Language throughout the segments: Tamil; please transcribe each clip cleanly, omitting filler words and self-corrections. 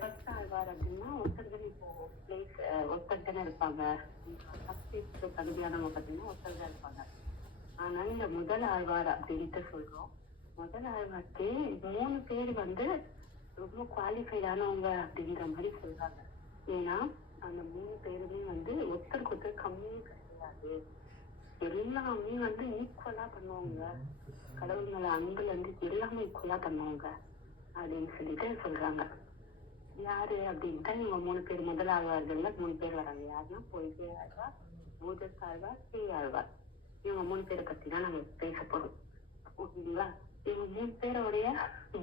ஃபர்ஸ்ட் ஆழ்வார் அப்படின்னா ஒருத்தர்கள் இப்போ பிளேஸ் ஒருத்தர் இருப்பாங்க. ஃபர்ஸ்ட் தகுதியானவங்க பார்த்தீங்கன்னா ஒருத்தர் தான் இருப்பாங்க. ஆனால் இந்த முதல் ஆழ்வார் அப்படின்ட்டு சொல்றோம். முதல் ஆழ்வார்க்கு 3 பேர் வந்து ரொம்ப குவாலிஃபைடானவங்க அப்படின்ற மாதிரி சொல்றாங்க. ஏன்னா அந்த 3 பேருமே வந்து ஒருத்தருக்கு ஒருத்தர் கம்மியும் கிடையாது, எல்லாமே வந்து ஈக்குவலா பண்ணுவாங்க. கடவுள் மேல அன்புல இருந்து எல்லாமே ஈக்குவலா பண்ணுவாங்க அப்படின்னு சொல்லிட்டு சொல்றாங்க. யாரு அப்படின்ட்டா இவங்க 3 பேர் முதல் ஆழ்வார்கள்ல 3 பேர் வராங்க. யாருன்னா பொய்கை ஆழ்வார், பூதத்தாழ்வார், பேய் ஆழ்வார். இவங்க 3 பேரை பத்தி தான் நம்ம பேச போறோம். ஓகேங்களா? இவங்க 3 பேருடைய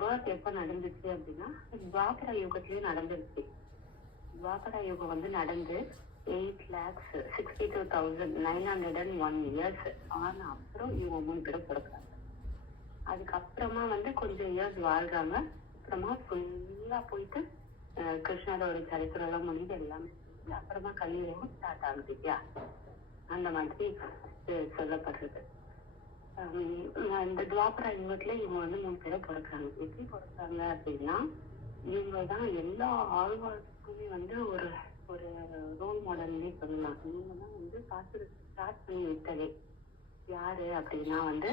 பர்த் எப்ப நடந்துச்சு அப்படின்னா துவாபர யுகத்திலேயே நடந்துருச்சு. துவாபர யுகம் வந்து நடந்து 8,62,901 years ஆன அப்புறம் இவங்க 3 பேரும் பிறக்கிறாங்க. அதுக்கப்புறமா வந்து கொஞ்சம் இயர்ஸ் வாழ்றாங்க. அப்புறமா ஃபுல்லா போயிட்டு கிருஷ்ணரோட சரித்திரம் எல்லாம் முடிஞ்சு எல்லாமே அப்புறமா கலியுகம் ஸ்டார்ட் ஆகுது இல்லையா? அந்த மாதிரி சொல்லப்படுறது. இந்த துவாபர யுகத்துல இவங்க வந்து 3 பேரும் பிறக்கிறாங்க. எப்படி பிறக்கிறாங்க அப்படின்னா இவங்க தான் எல்லா ஆழ்வாருக்குமே வந்து ஒரு ஒரு ரோல் மாடல்லே சொல்லலாம். இவங்க தான் வந்து ஸ்டார்ட் பண்ணி விட்டதே. யாரு அப்படின்னா வந்து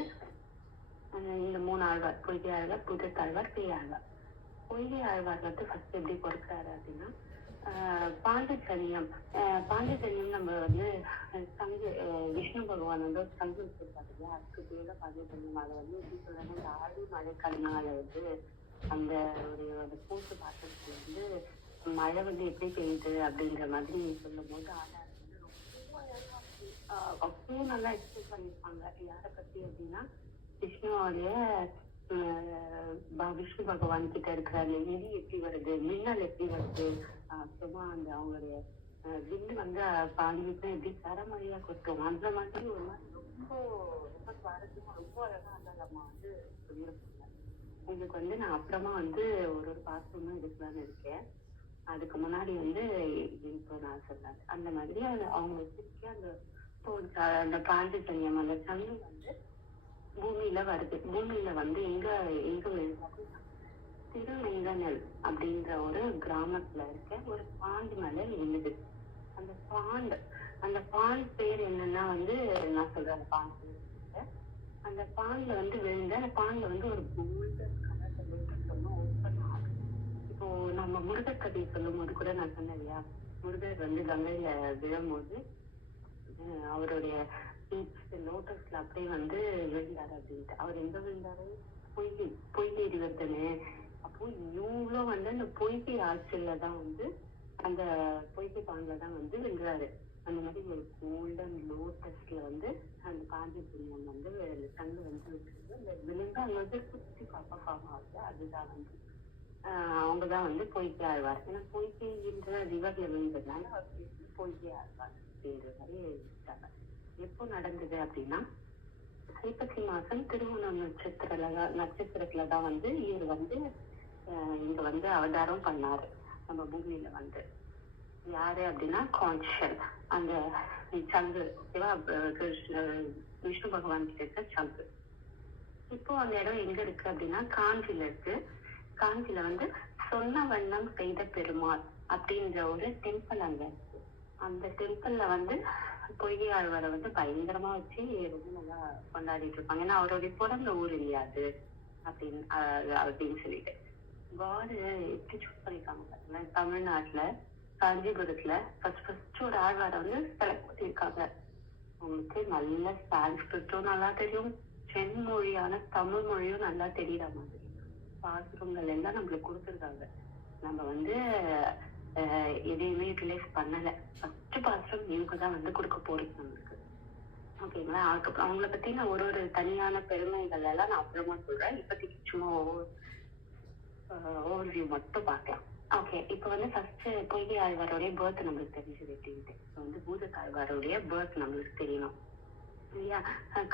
இந்த 3 ஆழ்வார், பொய்கை ஆழ்வார், பூதத்தாழ்வார், பேய் ஆழ்வார். பொய்கை ஆழ்வார் வந்து ஃபர்ஸ்ட் எப்படி பொறுக்கிறாரு அப்படின்னா பாண்டிச்சன்யம் நம்ம வந்து சங்கு விஷ்ணு பகவான் வந்து ஒரு சங்கு வச்சிருப்பாரு இல்லையா? அதுக்கு பேர பாண்டிச்சன்யம். அதை வந்து எப்படி சொல்றாங்க, இந்த ஆடி மழைக்காலனால வந்து அந்த ஒரு பூசு பாத்திரத்துல வந்து மழை வந்து எப்படி பெய்யுது அப்படின்ற மாதிரி சொல்லும் போது ஆடார் வந்து ரொம்ப அவ்வளோ நல்லா எக்ஸ்பிளைன் பண்ணியிருப்பாங்க. யாரை பத்தி அப்படின்னா விஷ்ணுவோடைய விஷ்ணு பகவான் கிட்ட இருக்கிற அந்த இடி எப்படி வருது, மின்னல் எப்படி வருது, அப்புறமா அந்த அவங்களுடைய வில்லு வந்து பாண்டிட்டு எப்படி தரமழையா கொட்டும், அந்த மாதிரி ஒரு மாதிரி ரொம்ப ரொம்ப சுவாரஸ்யமா ரொம்ப அழகா அந்த நம்ம வந்து சொல்லியிருப்பாங்க. உங்களுக்கு வந்து நான் அப்புறமா வந்து ஒரு பாத்திரமும் எடுக்கலான்னு இருக்கேன். அதுக்கு முன்னாடி வந்து இப்போ நான் சொன்னேன் அந்த மாதிரி அவங்க வச்சிருக்க அந்த பாண்டிச்சன்யம் அந்த சங்கு வந்து பூமியில வருது. பூமியில வந்து எங்க விழுந்தாலும் திருநெங்கநல் அப்படின்ற ஒரு கிராமத்துல இருக்க ஒரு பாண்டு மேல விழுது. அந்த பாண்ட் பேர் என்னன்னா வந்து நான் சொல்றேன். அந்த பாண்ட் அந்த பாண்ட்ல வந்து விழுந்த அந்த பாண்ட்ல வந்து ஒரு கோல்டன் கலர்ல சொன்னோம் ஓப்பன் ஆகும். இப்போ நம்ம முருகர் கதையை சொல்லும் போது கூட நான் சொன்னேன் இல்லையா, முருகர் வந்து கங்கையில விழும்போது அவருடைய லோட்டஸ்ல அப்படியே வந்து விழுந்தாரு அப்படின்ட்டு. அவர் எங்க விழுந்தாரு? பொய்கை ரிவர்தானே. அப்போ இவ்வளோ வந்து அந்த பொய்கை ஆட்சியில தான் வந்து அந்த பொய்கை பாண்ட்ல தான் வந்து விழுறாரு. அந்த மாதிரி ஒரு கோல்டன் லோட்டஸ்ல வந்து அந்த பாண்டிச்சன்யம் வந்து அந்த தங்கு வந்து விழுந்து அந்த விழுந்து அங்க வந்து சுத்தி பாப்பா ஃபார்ம் ஆகுது. அதுதான் வந்து அவங்கதான் வந்து பொய்கை ஆழ்வார். ஏன்னா பொய்கைன்ற ரிவர்ல விழுந்ததுனால அவர் பொய்கை ஆழ்வார் அப்படின்ற மாதிரி எழுதிட்டாங்க. எப்போ நடந்தது அப்படின்னா ஐப்பசி மாசம் திருவோணம் நட்சத்திரத்துலதான் வந்து இவர் வந்து இங்க வந்து அவதாரம் பண்ணாரு நம்ம பூமியில வந்து. யாரு அப்படின்னா கான்ஷல் அந்த சங்கு விஷ்ணு பகவான் கிட்ட இருக்க சங்கு. இப்போ அந்த இடம் எங்க இருக்கு அப்படின்னா காஞ்சில இருக்கு. காஞ்சில வந்து சொன்ன வண்ணம் செய்த பெருமாள் அப்படின்ற ஒரு டெம்பிள் அங்க இருக்கு. அந்த டெம்பிள்ல வந்து பொய்கை ஆழ்வாரை வந்து பயங்கரமா வச்சு ரொம்ப நல்லா கொண்டாடிட்டு இருப்பாங்க. ஏன்னா அவருடைய பிறந்த ஊர் இல்லையா அது அப்படின்னு சொல்லிட்டு காடு எப்படி சூஸ் பண்ணிருக்காங்க பாத்தீங்கன்னா தமிழ்நாட்டுல காஞ்சிபுரத்துல ஃபர்ஸ்ட் ஒரு ஆழ்வாரை வந்து செலக்ட் பண்ணிருக்காங்க. அவங்களுக்கு நல்ல சான்ஸ்கிரிட்டும் நல்லா தெரியும், செம்மொழியான தமிழ் மொழியும் நல்லா தெரியுற மாதிரி பாசுரங்கள் எல்லாம் நம்மளுக்கு கொடுத்துருக்காங்க. நம்ம வந்து எதையுமே ரிலேஸ் பண்ணல. ஃபர்ஸ்ட் பாசுரம் இவங்க தான் வந்து கொடுக்க போறீங்க நம்மளுக்கு. ஓகேங்களா? அதுக்கப்புறம் அவங்கள பத்தி நான் ஒரு தனியான பெருமைகள் எல்லாம் நான் அப்புறமா சொல்றேன். இப்போதைக்கு சும்மா ஓவர்வியூ மட்டும் பார்க்கலாம். ஓகே, இப்போ வந்து ஃபர்ஸ்ட் பொய்கை ஆழ்வாரோடைய பர்த் நம்மளுக்கு தெரிஞ்சது எப்படின்ட்டு. இப்போ வந்து பூதத்தாழ்வாரோடைய பர்த் நம்மளுக்கு தெரியணும் இல்லையா?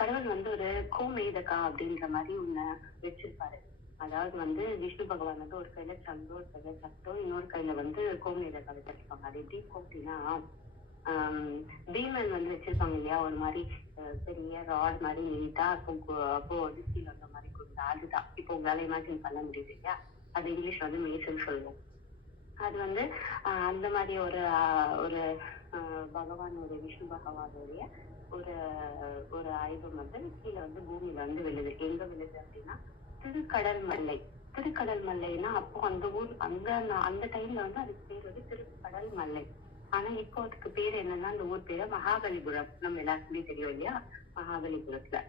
கடவுள் வந்து ஒரு கோமேதகா அப்படின்ற மாதிரி ஒண்ணு வச்சிருப்பாரு. அதாவது வந்து விஷ்ணு பகவான் வந்து ஒரு கையில சங்கு, ஒரு கையில சட்டம், இன்னொரு கையில வந்து கோமேதகா வச்சிருப்பாங்க. அது எப்படி அப்படின்னா பீமன் வந்து வச்சிருப்பாங்க இல்லையா, ஒரு மாதிரி பெரிய ராட் மாதிரி நீட்டா அப்போ வந்து கீழே அந்த மாதிரி கொடுத்து அதுதான் இப்போ உங்களால இமேஜின் பண்ண முடியுது இல்லையா? அது இங்கிலீஷ்ல வந்து மேசன்னு சொல்லுவோம். அது வந்து அந்த மாதிரி ஒரு ஒரு பகவான், ஒரு விஷ்ணு பகவானுடைய ஒரு ஒரு ஆயுதம் வந்து கீழே வந்து பூமியில வந்து விழுது. எங்க விழுது அப்படின்னா திருக்கடல் மல்லை. திருக்கடல் மல்லைன்னா அப்போ அந்த ஊர் அந்த டைம்ல வந்து அதுக்கு பேர் வந்து திருக்கடல் மல்லை. ஆனா இப்போ அதுக்கு பேர் என்னன்னா அந்த ஊர் பேரு மகாபலிபுரம். நம்ம எல்லாருக்குமே தெரியும் இல்லையா? மகாபலிபுரத்துல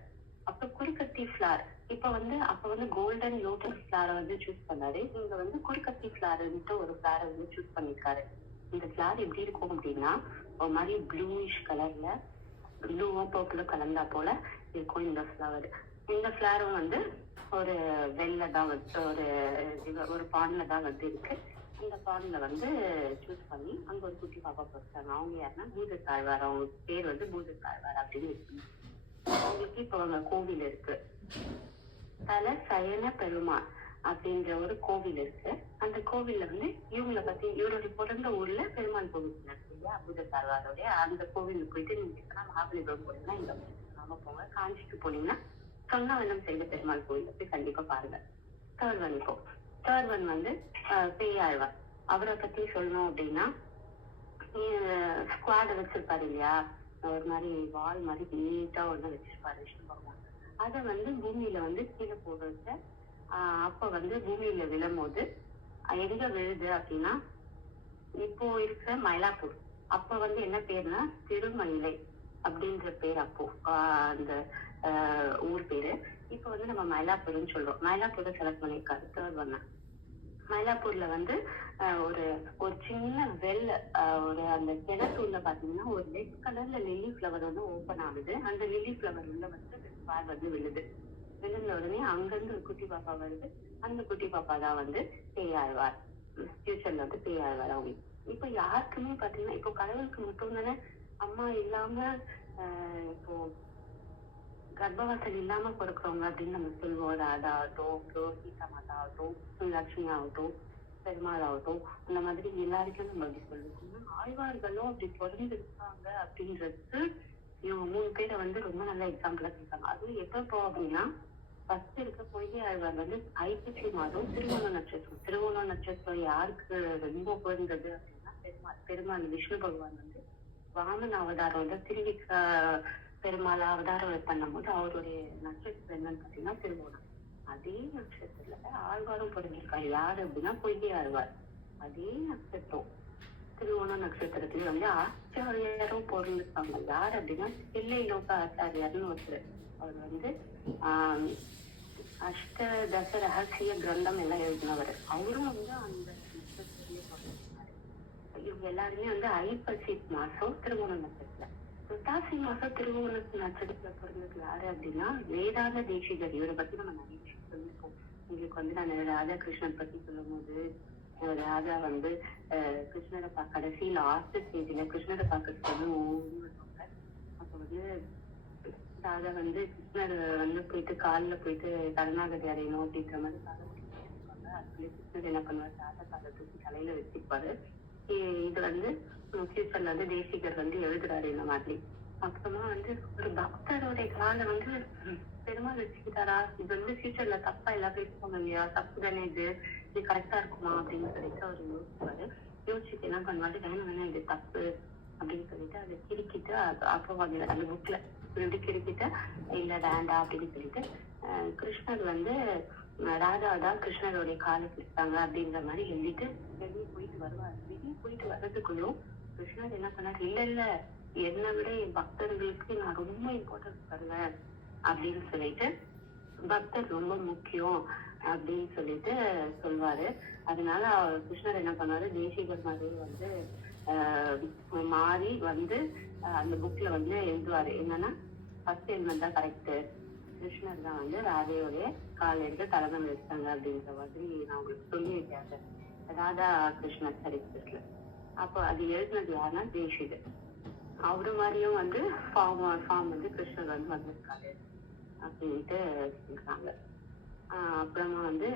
அப்ப குறுக்கத்தி ஃபிளார். அப்ப வந்து கோல்டன் லோட்டஸ் ஃபிளார வந்து சூஸ் பண்ணாரு. இங்க வந்து குறுக்கத்தி ஃபிளார்ன்ட்டு ஒரு ஃபிளார வந்து சூஸ் பண்ணிருக்காரு. இந்த ஃபிளார் எப்படி இருக்கும் அப்படின்னா ஒரு மாதிரி ப்ளூயிஷ் கலர்ல, ப்ளூவும் பர்பிளும் கலந்தா போல இருக்கும் இந்த ஃபிளவர். இந்த ஃபிளாரும் வந்து ஒரு வெள்ல தான் வந்து ஒரு பாண்ட்ல தான் வந்து இருக்கு. அந்த பாண்ட்ல வந்து சூஸ் பண்ணி அங்க ஒரு குட்டி பாப்பா பிறந்தாங்க. அவங்க யாருன்னா பூதத்தாழ்வார். அவங்க பேர் வந்து பூதத்தாழ்வார் அப்படின்னு இருக்கு. அவங்களுக்கு இப்ப அங்க கோவில் இருக்கு. தல சயன பெருமாள் அப்படின்ற ஒரு கோவில் இருக்கு. அந்த கோவில்ல வந்து இவருடைய பிறந்த ஊர்ல பெருமாள் கோவில் இருக்கு இல்லையா? பூதத்தாழ்வாருடைய அந்த கோவிலுக்கு போயிட்டு நீங்க மகாபலிபுரம் போனீங்கன்னா இங்க நாம போங்க. காஞ்சிக்கு போனீங்கன்னா சொன்னவனம் செய்த பெருமாள் கோவில் போய் கண்டிப்பா பாருங்க. தேர்ட் ஒன் வந்து பேயாழ்வார். அவரை பத்தி சொல்லணும் அப்படின்னா ஸ்குவாட வச்சிருப்பாரு இல்லையா? ஒரு மாதிரி வால் மாதிரி நீட்டா ஒண்ணு வச்சிருப்பாரு விஷ்ணு பகவான். அத வந்து பூமியில வந்து கீழே போடுறது. அப்ப வந்து பூமியில விழும்போது எங்க விழுது அப்படின்னா இப்போ இருக்கிற மயிலாப்பூர். அப்ப வந்து என்ன பேருனா திருமயிலை அப்படின்ற பேர் அப்போ அந்த ஊர் பேரு. இப்ப வந்து நம்ம மயிலாப்பூர்னு சொல்றோம். மயிலாப்பூரை செலக்ட் பண்ணிருக்காரு தேர்ட் ஒன்னு. மயிலாப்பூர்ல வந்து ஒரு ஒரு சின்ன ஒரு அந்த கிணத்துள்ள பாத்தீங்கன்னா ஒரு ரெட் கலர்ல லில்லி ஃபிளவர் வந்து ஓபன் ஆகுது. அந்த லில்லி ஃபிளவர் உள்ள வந்து பால் வந்து விழுது. விழுந்த உடனே அங்கிருந்து ஒரு குட்டி பாப்பா வருது. அந்த குட்டி பாப்பா தான் வந்து பேயாழ்வார். ஃபியூச்சர்ல வந்து பேயாழ்வார் அவங்க. இப்ப யாருக்குமே பாத்தீங்கன்னா இப்போ கடவுளுக்கு மட்டும் தானே அம்மா இல்லாம இப்போ கர்ப்பவாசல் இல்லாம பிறக்கிறவங்க அப்படின்னு நம்ம சொல்லுவோம். ராதா ஆகட்டும், சீதா மாதா ஆகட்டும், லட்சுமி ஆகட்டும், பெருமாள் ஆகட்டும், அந்த மாதிரி எல்லாருக்கும் நம்ம அப்படி சொல்லுவோம். ஆழ்வார்களும் அப்படி பிறந்திருக்காங்க அப்படின்றது இவங்க 3 பேரை வந்து ரொம்ப நல்ல எக்ஸாம்பிளா இருக்காங்க. அது எப்போ அப்படின்னா ஃபர்ஸ்ட் இருக்க பொய்கை ஆழ்வார் வந்து ஐப்பசி மாதம் திருவோண நட்சத்திரம். திருவோண நட்சத்திரம் யாருக்கு ரொம்ப உகந்தது அப்படின்னா பெருமாள் விஷ்ணு பகவான் வந்து வாமன் அவதாரம் வந்து திருவிக்க பெருமாள் அவதாரம் பண்ணும்போது அவருடைய நட்சத்திரம் என்னன்னு பாத்தீங்கன்னா திருவோணம். அதே நட்சத்திரத்துல ஆழ்வாரும் பிறந்திருக்காரு. யாரு அப்படின்னா பொய்கை ஆழ்வார். அதே நட்சத்திரம் திருவோண நட்சத்திரத்துல வந்து ஆச்சாரியரும் பிறந்திருக்காங்க. யாரு அப்படின்னா தில்லை லோக ஆச்சாரியார்னு ஒருத்தர். அவர் வந்து அஷ்ட தச ரகசிய கிரந்தம் எல்லாம் எழுதினவர். அவரும் வந்து அந்த நட்சத்திரத்திலேயே பிறந்திருக்காரு. இவங்க எல்லாருமே வந்து ஐப்பசி மாசம் திருவோண நட்சத்திரம். புரட்டாசி மாசம் திருவோண நட்சத்திரத்துல பிறந்தது யாரு அப்படின்னா வேதாந்த தேசிகர். இவரை பத்தி நம்ம நிறைய விஷயம் சொல்லிருக்கோம். உங்களுக்கு வந்து நான் ராதா கிருஷ்ணன் பத்தி சொல்லும் போது ராதா வந்து கிருஷ்ணரை கடைசி லாஸ்ட் ஸ்டேஜ்ல கிருஷ்ணரை பார்க்கறதுக்கு வந்து ஓடுவாங்க. அப்ப வந்து ராதா வந்து கிருஷ்ணர் வந்து போயிட்டு காலில் போயிட்டு கருணாகதி அடையணும் அப்படின்ற மாதிரி இருப்பாங்க. அதுக்குள்ளே கிருஷ்ணர் என்ன பண்ணுவார், ராதா காலை தூக்கி தலையில வச்சுப்பாரு. இது வந்து ஃபியூச்சர்ல வந்து தேசிகர் வந்து எழுதுறாரு இந்த மாதிரி. அப்புறமா வந்து ஒரு பக்தருடைய காலை வந்து பெருமாள் வச்சுக்கிட்டாரா, இது வந்து ஃபியூச்சர்ல தப்பா எல்லாம் பேசுவாங்க இல்லையா, தப்பு தானே இது கரெக்டா இருக்குமா அப்படின்னு சொல்லிட்டு அவர் யோசிப்பாரு. யோசிச்சுட்டு என்ன பண்ணுவாரு, வேணாம் இது தப்பு அப்படின்னு சொல்லிட்டு அதை கிறுக்கிட்டு அப்போ அந்த புக்ல இப்படி கிறுக்கிட்டு இல்ல வேண்டாம் அப்படின்னு சொல்லிட்டு கிருஷ்ணர் வந்து ராதா தான் கிருஷ்ணருடைய காலை பிடிச்சாங்க அப்படின்ற மாதிரி எழுதிட்டு வெளியே போயிட்டு வருவாரு. வெளியே போயிட்டு வர்றதுக்குள்ளும் கிருஷ்ணர் என்ன பண்ணாரு, இல்ல என்னை விட என் பக்தர்களுக்கு நான் ரொம்ப இம்பார்ட்டன்ஸ் தருவேன் அப்படின்னு சொல்லிட்டு பக்தர் ரொம்ப முக்கியம் அப்படின்னு சொல்லிட்டு சொல்வாரு. அதனால கிருஷ்ணர் என்ன பண்ணாரு, தேசிகர் மாதிரி வந்து மாறி வந்து அந்த புக்ல வந்து எழுதுவாரு. என்னன்னா ஃபர்ஸ்ட் எலிமெண்ட் தான் கரெக்ட், கிருஷ்ணர் தான் வந்து ராதையோடைய கால எடுத்து தலைமை வச்சாங்க அப்படின்ற மாதிரி நான் உங்களுக்கு சொல்லி வைக்காங்க ராதா கிருஷ்ணர் சரித்திரத்துல. அப்போ அது எழுதுனது யாருன்னா தேசிகர். அவரு மாதிரியும் வந்து ஃபார்ம் வந்து கிருஷ்ணர் வந்து வந்திருக்காரு அப்படின்ட்டு சொல்றாங்க. அப்புறமா வந்து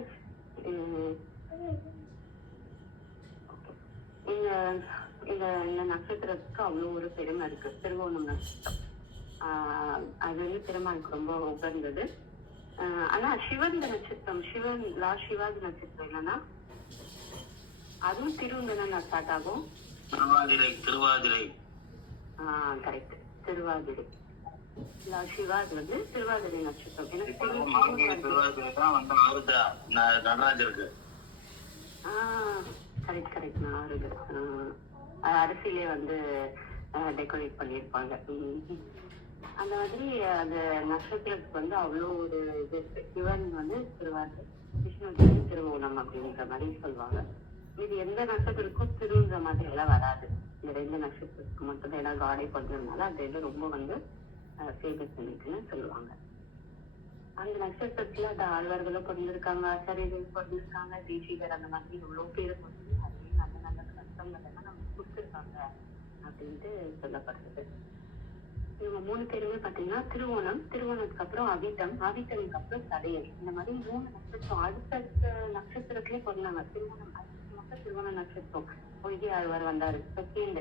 இந்த நட்சத்திரத்துக்கு அவ்வளவு ஒரு பெருமை இருக்கு. திருவோணம் நட்சத்திரம் அது வந்து பெருமாளுக்கு ரொம்ப உகந்தது. ஆனா சிவன் நட்சத்திரம், சிவன் சிவாஜி நட்சத்திரம் என்னன்னா அதுவும் திருவந்தன ஸ்டார்ட் ஆகும். திருவாதிரை. கரெக்ட், திருவாதிரை. சிவாஜி வந்து திருவாதிரை நட்சத்திரம். நடராஜருக்கு கரெக்ட் கரெக்ட். ஆறுதல் அரிசியிலே வந்து டெக்கரேட் பண்ணியிருப்பாங்க. அந்த மாதிரி அந்த நட்சத்திரத்துக்கு வந்து அவ்வளோ ஒரு இது இருக்கு. சிவன் வந்து திருவாதிரை, விஷ்ணு திருவோணம் அப்படின்ற மாதிரி சொல்லுவாங்க. இது எந்த நட்சத்திரத்துக்கும் திருன்ற மாதிரி எல்லாம் வராது. இந்த 2 நட்சத்திரத்துக்கு மட்டும் ஏன்னா காடை பண்றதுனால அது ரொம்ப வந்து ஃபேமஸ் பண்ணிட்டுன்னு சொல்லுவாங்க. அந்த நட்சத்திரத்துல அந்த ஆழ்வார்களும் பிறந்திருக்காங்க, ஆச்சாரியர்கள் பிறந்திருக்காங்க, தேசிகர், அந்த மாதிரி எவ்வளவு பேர் வந்து நிறைய நல்ல நல்ல கஷ்டங்கள் எல்லாம் நமக்கு கொடுத்துருக்காங்க அப்படின்ட்டு சொல்லப்படுறது. இவங்க 3 பேருமே பாத்தீங்கன்னா திருவோணம், திருவோணத்துக்கு அப்புறம் அவிட்டம், அவிட்டனுக்கு அப்புறம் சதயம், இந்த மாதிரி 3 நட்சத்திரம் அடுத்தடுத்த நட்சத்திரத்திலே பிறந்தாங்க. திருவோணம் மட்டும் திருவோண நட்சத்திரம் பொய்கை ஆழ்வார் வந்தாரு செகண்ட்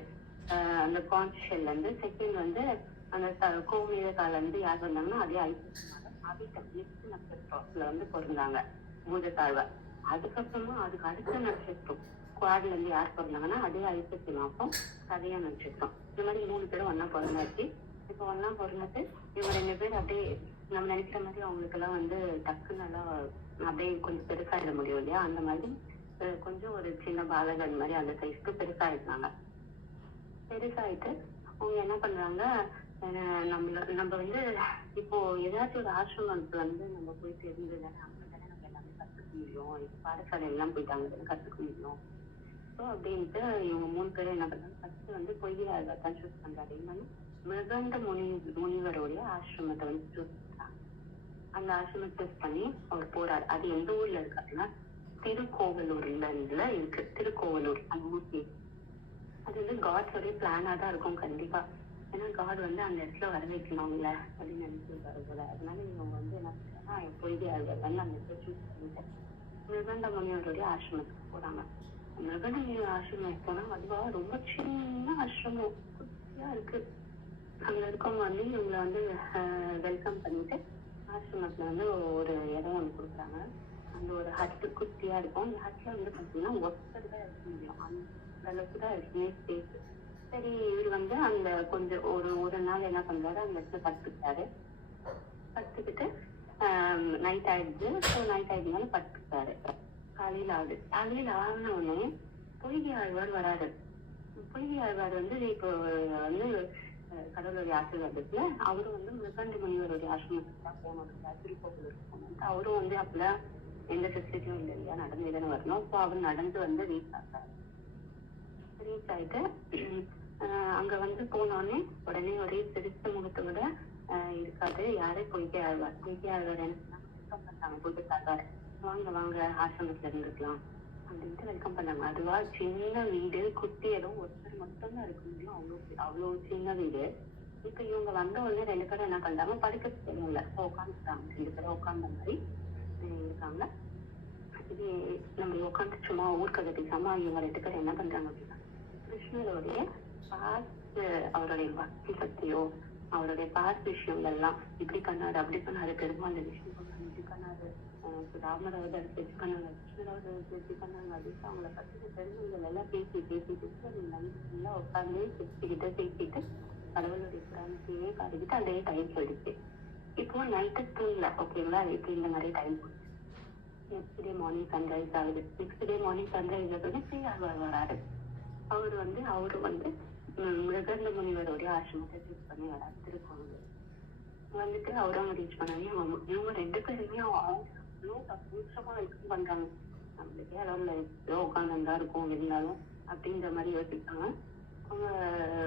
அந்த கான்ஷியல்ல இருந்து. செகண்ட் வந்து அந்த கோமேத கால இருந்து யார் வந்தாங்கன்னா அதே ஐப்பசி மாதம் அவிட்டம் நட்சத்திரத்துல வந்து பிறந்தாங்க பூதத்தாழ்வார். அதுக்கப்புறமா அதுக்கு அடுத்த நட்சத்திரம் குவாட்ல இருந்து யார் பிறந்தாங்கன்னா அதே ஐப்பசி மாசம் சதய நட்சத்திரம். இந்த மாதிரி 3 பேரும் ஒன்னா பிறந்தாச்சு. இப்போ ஒன்னா பிறந்துட்டு இவங்க 2 பேர் அப்படியே நம்ம நினைக்கிற மாதிரி அவங்களுக்கு எல்லாம் வந்து டக்குன்னு எல்லாம் அப்படியே கொஞ்சம் பெருசாயிட முடியும் இல்லையா, அந்த மாதிரி கொஞ்சம் ஒரு சின்ன பாலகன் மாதிரி அந்த சைஸ்க்கு பெருசாயிட்டாங்க. பெருசாயிட்டு அவங்க என்ன பண்றாங்க, நம்ம வந்து இப்போ ஏதாச்சும் ஒரு ஆசிரமத்துல வந்து நம்ம போயிட்டு இருந்ததுதானே அங்க தானே நம்ம எல்லாமே கத்துக்க முடியும். இப்போ பாடசாலை எல்லாம் போயிட்டாங்க கத்துக்க முடியும். ஸோ அப்படின்ட்டு இவங்க 3 பேரும் என்ன பண்றாங்க, ஃபர்ஸ்ட் வந்து பொய்கை ஆழ்வார் தான் சூஸ் பண்றாரு. என்னன்னு மிருகண்ட முனிவருடைய ஆசிரமத்தை வந்து சூஸ் பண்றாங்க. அந்த ஆசிரமத்தை சூஸ் பண்ணி அவர் போறாரு. அது எந்த ஊர்ல இருக்கு அப்படின்னா திருக்கோவலூர்ல இருக்கு. திருக்கோவலூர் அந்த ஊர். அது வந்து காட்ஸோடைய பிளானா தான் இருக்கும் கண்டிப்பா. ஏன்னா காட் வந்து அந்த இடத்துல வர வைக்கணும்ல அப்படின்னு நினைச்சிருக்காரு போல. அதனால இவங்க வந்து என்ன பண்றாங்கன்னா பொய்கை ஆழ்வார் வந்து அந்த இடத்துல சூஸ் பண்ணிட்டு மிருகண்ட முனிவருடைய ஆசிரமத்துக்கு போறாங்க. மிருகண்ட முனிவர் ஆசிரமம் போனா அதுவா ரொம்ப சின்ன ஆசிரமம், குட்டியா இருக்கு. அங்க இருக்கவங்க வந்து இவங்களை வந்து வெல்கம் பண்ணிட்டு ஆசிரமத்துல வந்து ஒரு இடம் ஒண்ணு கொடுக்குறாங்க. அந்த ஒரு ஹட்டு குட்டியா இருக்கும். அந்த ஹட்ல வந்து பாத்தீங்கன்னா ஒருத்தர் தான் இருக்க முடியும், அந்த அளவுக்கு தான் இருக்குமே ஸ்பேஸ். சரி இவர் வந்து அந்த கொஞ்சம் ஒரு நாள் என்ன பண்றாரு, அந்த இடத்துல படுத்துக்கிட்டாரு. படுத்துக்கிட்டு நைட் ஆயிடுச்சு. ஸோ நைட் ஆயிடுனால படுத்துக்கிட்டாரு. காலையில ஆகுது. காலையில ஆன உடனே பொய்கை ஆழ்வார் வராரு. பொய்கை ஆழ்வார் வந்து இப்போ வந்து கடவுளுடைய ஆசீர்வாதத்துல அவரும் வந்து மிருகண்ட முனிவருடைய ஆசிரமத்துக்கு தான் போகணும், திருக்கோவிலுக்கு போகணும். அவரும் வந்து அப்பெல்லாம் எந்த ஃபெசிலிட்டியும் இல்லை இல்லையா, நடந்துதானே வரணும். ஸோ அவர் நடந்து வந்து ரீச் ஆகிறாரு. ரீச் ஆயிட்டு அங்க வந்து போனோடனே உடனே ஒரே சிரித்த முகத்தோட இருக்காது. யாரே பொய்கை ஆழ்வார். பொய்கை ஆழ்வார் என்ன பண்ணாங்க, வெல்கம் பண்ணாங்க. வாங்க வாங்க ஆசிரமத்துல இருந்துக்கலாம் அப்படின்ட்டு வெல்கம் பண்ணாங்க. அதுவா சின்ன வீடு, குட்டி இடம், ஒருத்தர் மட்டும்தான் இருக்க முடியும். அவ்வளோ சின்ன வீடு. இப்ப இவங்க வந்த உடனே 2 பேரும் என்ன பண்றாங்க, படுக்க தெரியல உட்காந்துட்டாங்க. 2 பேரும் உட்காந்த மாதிரி இருக்காங்க. இது நம்ம உட்காந்து சும்மா ஊர்க்கதை பேசாம இவங்க 2 பேரும் என்ன பண்றாங்க அப்படின்னா கிருஷ்ணருடைய பாஸ்ட், அவருடைய பக்தி பத்தியோ அவருடைய பாஸ்ட் விஷயங்கள்லாம், இப்படி பண்ணாரு அப்படி பண்ணாரு, பெருமாள் விஷயம் இப்படி பண்ணாரு, ராமராவது அடுத்து எப்படி பண்ணாங்க, கிருஷ்ணராவது அடுத்து எப்படி பண்ணாங்க அப்படின்னு அவங்கள பத்தி பெருமைகள் எல்லாம் பேசிட்டு நல்லா உட்காந்து பேசிக்கிட்டு கடவுளுடைய புராணத்தையே பாடிக்கிட்டு அதே டைம் போயிடுச்சு. இப்போ நைட்டு தூங்கல ஓகேங்களா. இப்போ இந்த மாதிரி டைம் போயிடுச்சு. நெக்ஸ்ட் டே மார்னிங் சன்ரைஸ் ஆகுது. நெக்ஸ்ட் டே மார்னிங் சன்ரைஸ் ஆகுதுன்னு ஸ்ரீஆழ்வார் வராரு. அவரு வந்து மிருகண்ட முனிவருடைய ஆசிரமத்தை சூஸ் பண்ணி வராரு திருக்கோவில். வந்துட்டு அவரும் ரீச் பண்ணாங்க. இவங்க 2 பேருமே அவ்வளோ சந்தோஷமா வெல்கம் பண்றாங்க. நம்மளுக்கே அளவுல எப்போ உட்காந்துதான் இருக்கும் இருந்தாலும் அப்படின்ற மாதிரி யோசிப்பாங்க. அவங்க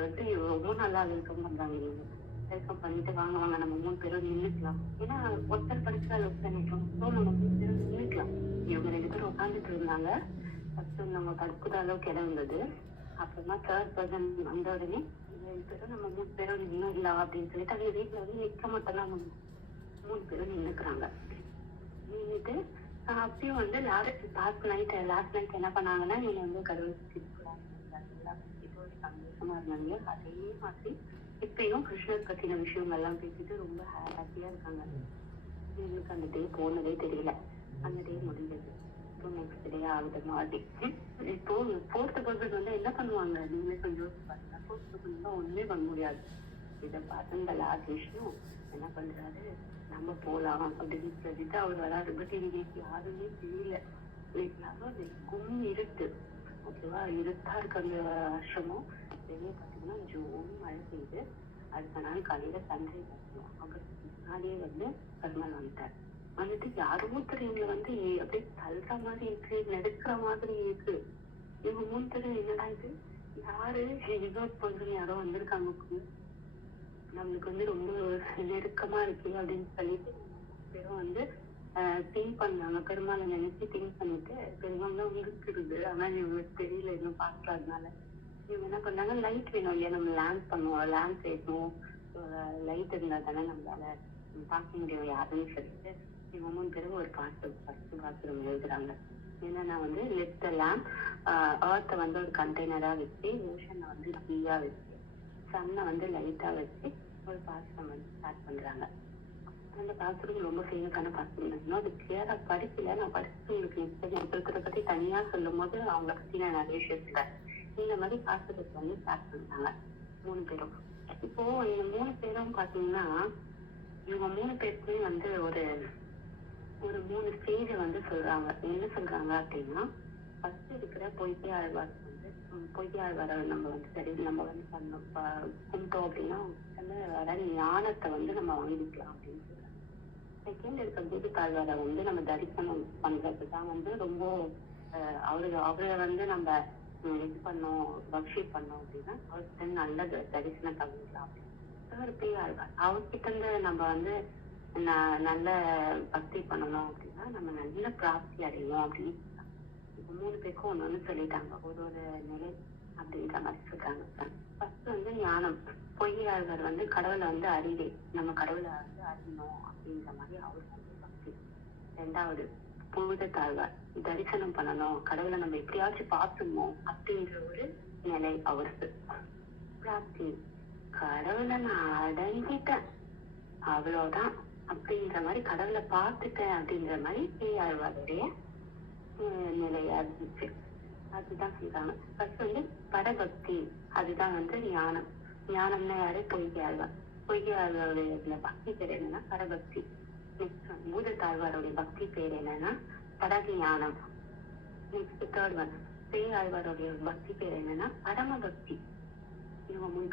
வந்து ரொம்ப நல்லா வெல்கம் பண்றாங்க. இவங்க வெல்கம் பண்ணிட்டு வாங்க வாங்க நம்ம 3 பேரும் நின்றுக்கலாம். ஏன்னா ஒருத்தர் படிக்கிற அளவுக்கு தான் நிற்கும். ஸோ நம்ம 3 பேரும் நின்றுக்கலாம். இவங்க 2 பேரும் உட்காந்துட்டு இருந்தாங்க. ஃபர்ஸ்ட் நம்ம படுக்கிற அளவுக்கு இடம் இருந்தது. அப்புறமா 3rd பர்சன் வந்த உடனே 2 பேரும் நம்ம 3 பேரும் இன்னும் இல்லை அப்படின்னு சொல்லிட்டு அவங்க வீட்டுல வந்து நிற்க மட்டும்தான் நம்ம 3 பேரும் நின்றுக்கிறாங்க. நின்றுட்டு அப்பயும் வந்து லாஸ்ட் நைட் என்ன பண்ணாங்கன்னா, நீங்க வந்து கடவுள் சந்தோஷமா இருந்தாங்க. அதே மாதிரி இப்பயும் கிருஷ்ணர் பத்தின விஷயங்கள் எல்லாம் பேசிட்டு ரொம்ப ஹாப்பியா இருக்காங்க. எங்களுக்கு அந்த டே போனதே தெரியல. அந்த டே முடிஞ்சது. இப்போ நெக்ஸ்ட் டே ஆகுது மாதிரி. இப்போ ஃபோர்த் பர்சன் வந்து என்ன பண்ணுவாங்க, நீங்களே கொஞ்சம் யோசிச்சு பாருங்க. ஃபோர்த் பர்சன் தான் ஒண்ணுமே பண்ண முடியாது. இதை பார்த்து இந்த லாஸ்ட் விஷயம் என்ன பண்றாரு, நம்ம போலாம் அப்படின்னு சொல்லிட்டு அவர் வராது. பட் எங்களுக்கு யாருமே தெரியல. யாரும் கும் இருட்டு, ஓகேவா, இருட்டா இருக்க அந்த வருஷமும் வெளியே பார்த்தீங்கன்னா ஜோன் மழை பெய்யுது. அடுத்த நாள் காலையில சன்ரைஸ் ஆகும். அவருக்கு முன்னாடியே வந்து பெருமாள் வந்துட்டார். வந்துட்டு யாரோ ஒருத்தர் இவங்க வந்து அப்படியே தள்ளுற மாதிரி இருக்கு, நெடுக்கிற மாதிரி இருக்கு. இவங்க 3 பேரும் என்னடா இது, யாரு இன்னொரு பொண்ணு யாரோ வந்திருக்காங்க, நம்மளுக்கு வந்து ரொம்ப நெருக்கமா இருக்கு அப்படின்னு சொல்லிட்டு பேரும் வந்து திங்க் பண்ணாங்க. பெருமாளை நினைச்சு திங்க் பண்ணிட்டு பெருமாள் தான் இருக்குது, ஆனா இவங்களுக்கு தெரியல இன்னும் பாக்குறதுனால. இவங்க என்ன பண்ணாங்க, லைட் வேணும் இல்லையா, நம்ம லேண்ட் பண்ணுவோம், லேண்ட் ஏற்றணும், லைட் இருந்தா தானே நம்மளால பார்க்க முடியும் யாருன்னு சொல்லிட்டு இவங்க 3 பேரும் ஒரு பாட்டு ஃபர்ஸ்ட் பாத்ரூம் எழுதுறாங்க. என்னன்னா வந்து லெஃப்ட் லேம்ப், ஏர்த்தை வந்து ஒரு கண்டெய்னரா வச்சு, ஓஷனை வந்து ஃப்ரீயா வச்சு, சன்னை வந்து லைட்டா வச்சு ஒரு பாத்ரூம் வந்து ஸ்டார்ட் பண்றாங்க. அந்த பாத்ரூம் ரொம்ப ஃபேமஸான பாத்ரூம். இன்னும் அது கிளியரா படிக்கல, நான் படிச்சு உங்களுக்கு ஒருத்தரை பத்தி தனியா சொல்லும் போது அவங்கள பத்தி நான் நிறைய விஷயத்துல இந்த மாதிரி பாத்ரூம் வந்து ஸ்டார்ட் பண்றாங்க 3 பேரும். இப்போ இந்த 3 பேரும் பாத்தீங்கன்னா இவங்க 3 பேருக்குமே வந்து ஒரு 3 ஸ்டேஜ் வந்து சொல்றாங்க. என்ன சொல்றாங்க அப்படின்னா, ஃபர்ஸ்ட் இருக்கிற பொய்கை ஆழ்வார் வந்து பொய்கை ஆழ்வாரை நம்ம வந்து சரி நம்ம வந்து பண்ணோம் கும்பிட்டோம் அப்படின்னா அதாவது ஞானத்தை வந்து நம்ம வாங்கிக்கலாம் அப்படின்னு சொல்றாங்க. செகண்ட் இருக்க பூத தாழ்வாரை வந்து நம்ம தரிசனம் பண்றது தான் வந்து ரொம்ப அவரை வந்து நம்ம இது பண்ணோம், வர்ஷிப் பண்ணோம் அப்படின்னா அவர்கிட்ட நல்ல தரிசனம் பண்ணிக்கலாம் அப்படின்னு. தேர்ட் பேய் ஆழ்வார், அவர்கிட்ட இருந்து நம்ம வந்து நல்ல பக்தி பண்ணணும் அப்படின்னா நம்ம நல்ல பிராப்தி அடைவோம் அப்படின்னு சொல்றாங்க. இப்போ 3 பேருக்கும் ஒண்ணு சொல்லிட்டாங்க, ஒரு நிலை அப்படின்ற மாதிரி சொல்றாங்க. ஃபர்ஸ்ட் வந்து ஞானம், பொய்யாளர் வந்து கடவுளை வந்து அறிவே, நம்ம கடவுளை வந்து அறியணும் அப்படின்ற மாதிரி அவரு வந்து பக்தி. 2வது பூத தாழ்வார், தரிசனம் பண்ணணும், கடவுளை நம்ம எப்படியாச்சும் பார்த்துடணும் அப்படின்ற ஒரு நிலை அவருக்கு. பிராப்தி, கடவுளை நான் அடைஞ்சிட்டேன் அவ்வளவுதான் அப்படின்ற மாதிரி, கடவுளை பார்த்துட்டேன் அப்படின்ற மாதிரி பேயாழ்வாருடைய நிலையா இருந்துச்சு. அதுதான் சொல்றாங்க. ஃபர்ஸ்ட் வந்து பரபக்தி, அதுதான் வந்து ஞானம். ஞானம்னா யாரு, பொய்யாழ்வார். பொய்யாழ்வாருடைய பக்தி பேர் என்னன்னா பரபக்தி. நெக்ஸ்ட் பூதத்தாழ்வாருடைய பக்தி பேர் என்னன்னா பரதி ஞானம். நெக்ஸ்ட் தேர்ட் ஒன் பேயாழ்வாருடைய பக்தி பேர் என்னன்னா பரமபக்தி. இவங்க 3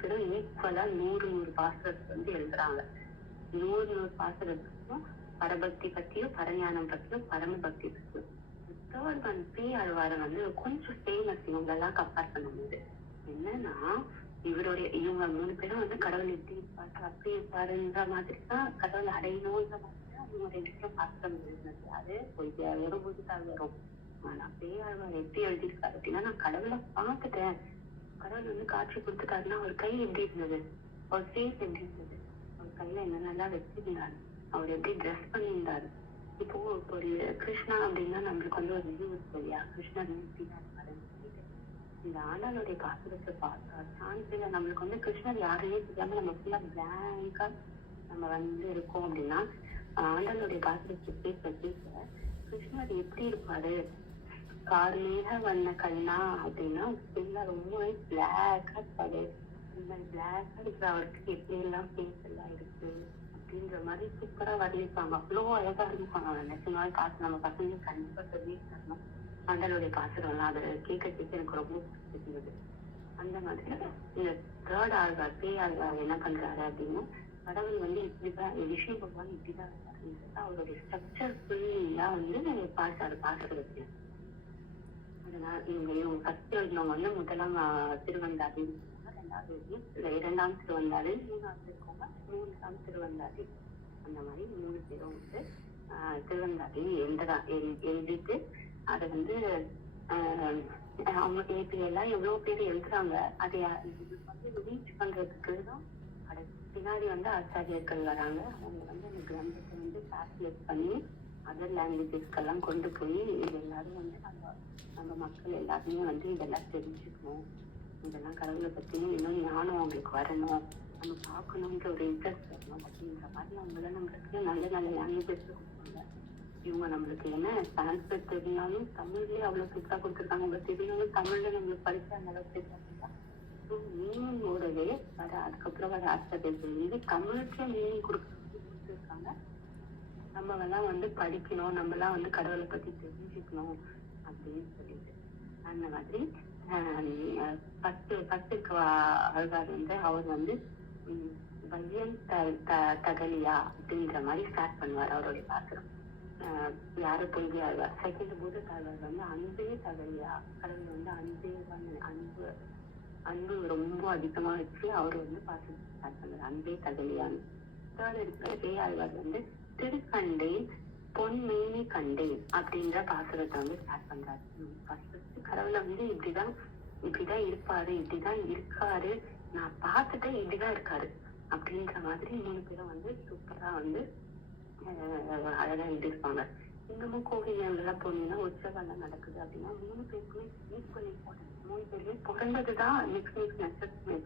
பேரும் ஈக்குவலா 100 பாசுரத்தை வந்து எழுதுறாங்க. 100 பாசுரத்துக்கும் பரபக்தி பத்தியும் பரஞானம் பத்தியும் பரமபக்தி பத்தியும். தேர்ட் ஒன் பேயாழ்வாரை வந்து கொஞ்சம் ஃபேமஸ் இவங்க எல்லாம் கம்பேர் பண்ணும்போது. என்னன்னா இவங்க 3 பேரும் வந்து கடவுள் எப்படி இருப்பாரு அப்படி இருப்பாருன்ற மாதிரி தான் கடவுள் அடையணும்ன்ற மாதிரி அவங்க 2 பேரும் பாசுரம் எழுதுனது. அது பொய்யாழ்வாரும் பூதத்தாழ்வாரும். ஆனா பேயாழ்வார் எப்படி எழுதியிருக்காரு அப்படின்னா, நான் கடவுளை பார்த்துட்டேன், கடவுள் வந்து காட்சி கொடுத்துட்டாருன்னா அவர் கை எப்படி இருந்தது, அவர் ஃபேஸ் எப்படி இருந்தது, அவர் கையில என்னென்னலாம் வச்சிருந்தாரு, அவர் எப்படி ட்ரெஸ் பண்ணியிருந்தாரு. இப்போ ஒரு கிருஷ்ணா அப்படின்னா நம்மளுக்கு வந்து ஒரு இது இருக்கு இல்லையா, கிருஷ்ணர் எப்படிதான் இருப்பாருன்னு சொல்லிட்டு இந்த ஆண்டாளுடைய பாசுரத்தை பார்த்தா சான்ஸ் இல்லை. நம்மளுக்கு வந்து கிருஷ்ணர் யாருன்னே தெரியாம நம்ம ஃபுல்லா பிளாங்கா நம்ம வந்து இருக்கோம் அப்படின்னா, ஆண்டாளுடைய பாசுரத்தை பேச கிருஷ்ணர் எப்படி இருப்பாரு, கார்மேக வண்ண கண்ணா அப்படின்னா ஃபுல்லா ரொம்பவே பிளாக்கா இருப்பாரு. இந்த மாதிரி பிளாக்கா இருக்கிற அவருக்கு எப்படி எல்லாம் ஃபேஸ் எல்லாம் இருக்கு அப்படின்ற மாதிரி சூப்பரா வரையிருப்பாங்க. அவ்வளோ அழகா இருப்பாங்க. நிச்சயமாக பாசு நம்ம பசங்க கண்டிப்பா சொல்லி தரணும். ஆண்டாளுடைய பாசுரம்லாம் அதை கேட்க எனக்கு ரொம்ப பிடிச்சிருந்தது. அந்த மாதிரி இந்த தேர்ட் ஆழ்வார் பேயாழ்வார் என்ன பண்றாரு அப்படின்னா, கடவுள் வந்து இப்படிதான் விஷ்ணு பகவான் இப்படிதான் இருப்பாரு, அவருடைய ஸ்ட்ரக்சர் ஃபுல்லா வந்து பாசுரத்துல. அதனால இவங்க ஃபர்ஸ்ட் எழுதினவங்க வந்து முதலாம் திருவந்தாதி, 2ஆம் திருவந்தாதி, 3ஆம் இருக்கவங்க 3ஆம் திருவந்தாதி. அந்த மாதிரி 3 பேரும் வந்து திருவந்தாதி எழுதிட்டு அதை வந்து அவங்க எல்லாம் எவ்வளவு பேர் எழுதுறாங்க. அதை வந்து ரீச் பண்றதுக்கு தான் பின்னாடி வந்து ஆச்சாரியர்கள் வராங்க. அவங்க வந்து அந்த கிரந்தத்தை வந்து டிரான்ஸ்லேட் பண்ணி அதர் லாங்குவேஜஸ்க்கெல்லாம் கொண்டு போய் இது எல்லாரும் வந்து நம்ம மக்கள் எல்லாருமே வந்து இதெல்லாம் தெரிஞ்சுக்கணும், இதெல்லாம் கடவுளை பத்தியும் இன்னும் ஞானம் அவங்களுக்கு வரணும் நம்ம பார்க்கணுன்ற ஒரு இன்ட்ரெஸ்ட் வரணும் அப்படின்ற மாதிரி அவங்கள நம்மளுக்கு நல்ல நல்ல லாங்குவேஜ் கொடுப்பாங்க. இவங்க நம்மளுக்கு என்ன சான்ஸ்கிரிட் தெரிஞ்சாலும் தமிழ்லயே அவ்வளவு சூப்பரா கொடுத்துருக்காங்க. பட் தெரியாலும் தமிழ்ல நம்மளுக்கு படிச்ச அந்த அளவுக்கு மீனிங்கோடவே வர அதுக்கப்புறம் வர அர்த்தத்தை வந்து தமிழுக்கே மீனிங் கொடுத்துருக்காங்க. நம்ம எல்லாம் வந்து படிக்கணும், நம்ம எல்லாம் வந்து கடவுளை பத்தி தெரிஞ்சுக்கணும் அப்படின்னு சொல்லிட்டு அந்த மாதிரி ஆழ்வார் வந்து அவர் வந்து பையன் தகலியா அப்படின்ற மாதிரி ஸ்டார்ட் பண்ணுவார் அவருடைய பாத்திரம். யாரு பொழுது ஆழ்வார் செகண்ட் பூத ஆழ்வார் வந்து அன்பே தகலியா, கடவுள் வந்து அன்பு அன்பு ரொம்ப அதிகமா வச்சு அவர் வந்து பாத்திரம் ஸ்டார்ட் பண்ணுவார், அன்பே தகலியான்னு. தேர்ட் இருக்கிற ஆழ்வார் வந்து திருக்கண்டேன் பொன்மேனி கண்டேன் அப்படின்ற பாசுரத்தை வந்து ஸ்டார்ட் பண்றாரு. கடவுளை வந்து இப்படிதான் இருப்பாரு, இப்படிதான் இருக்காரு, நான் பார்த்துட்டு இப்படிதான் இருக்காரு அப்படின்ற மாதிரி 3 பேரும் வந்து சூப்பரா வந்து அழகா எழுதியிருப்பாங்க. இன்னமும் கோவில்கள்லாம் போனீங்கன்னா உற்சவம் நடக்குது அப்படின்னா 3 பேருக்குமே ஈக்குவலி 3 பேருமே பிறந்ததுதான் நெக்ஸ்ட் நட்சத்திரமே